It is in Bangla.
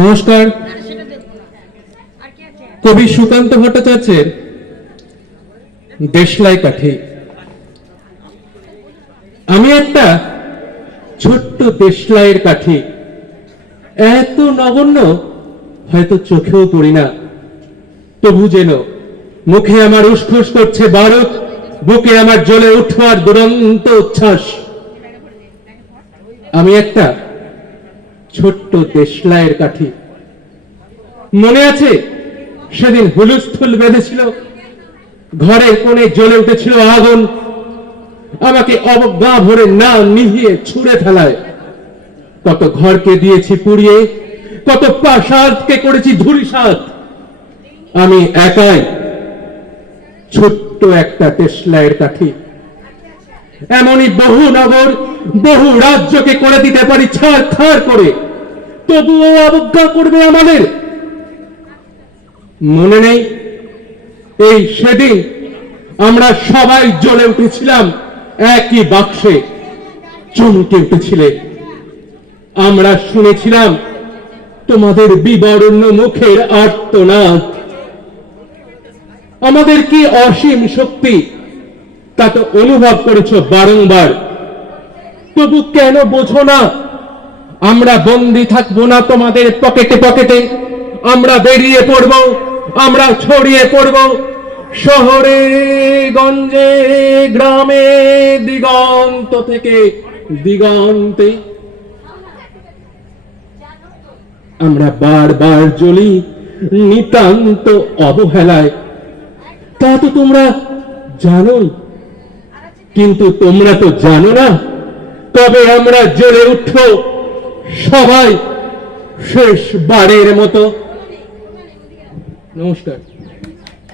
নমস্কার। কবি সুকান্ত ভট্টাচার্যের দেশলাই কাঠি। আমি একটা ছোট্ট দেশলাইয়ের কাঠি, এত নগণ্য হয়তো চোখেও পড়ি না, তবু যেন মুখে আমার উসখুস করছে বারুদ, বুকে আমার জ্বলে উঠবার দুরন্ত উচ্ছ্বাস। আমি একটা ছোট্ট দেশলাইয়ের কাঠি। মনে আছে সেদিন হুলস্থুল বেঁধেছিল, ঘরের কোণে জ্বলে উঠেছিল আগুন, আমাকে অবজ্ঞা ভরে না নিভিয়ে ছুঁড়ে ফেলায়। কত ঘরকে দিয়েছি পুড়িয়ে, কত প্রাসাদকে করেছি ধূলিসাৎ। আমি একাই ছোট্ট একটা দেশলাইয়ের কাঠি। এমনই বহু নগর, বহু রাজ্যকে করে দিতে পারি ছাড়খাড় করে, তবুও অবজ্ঞা করবে আমাদের। মনে নেই এই সেদিন আমরা সবাই জ্বলে উঠেছিলাম একই বাক্সে, চমকে উঠেছিলে। আমরা শুনেছিলাম তোমাদের বিবর্ণ মুখের আর্তনাদ। আমাদের কি অসীম শক্তি তা তো অনুভব করেছ বারংবার, তবু কেন বোঝো না আমরা বন্দী থাকবো না তোমাদের পকেটে পকেটে। আমরা বেরিয়ে পড়ব, আমরা ছড়িয়ে পড়ব শহরে গঞ্জে গ্রামে, দিগন্ত থেকে দিগন্তে। আমরা বারবার জ্বলি নিতান্ত অবহেলায়, তা তো তোমরা জানোই। কিন্তু তোমরা তো জানো না তবে আমরা জ্বলে উঠব সবাই শেষবারের মতো। নমস্কার।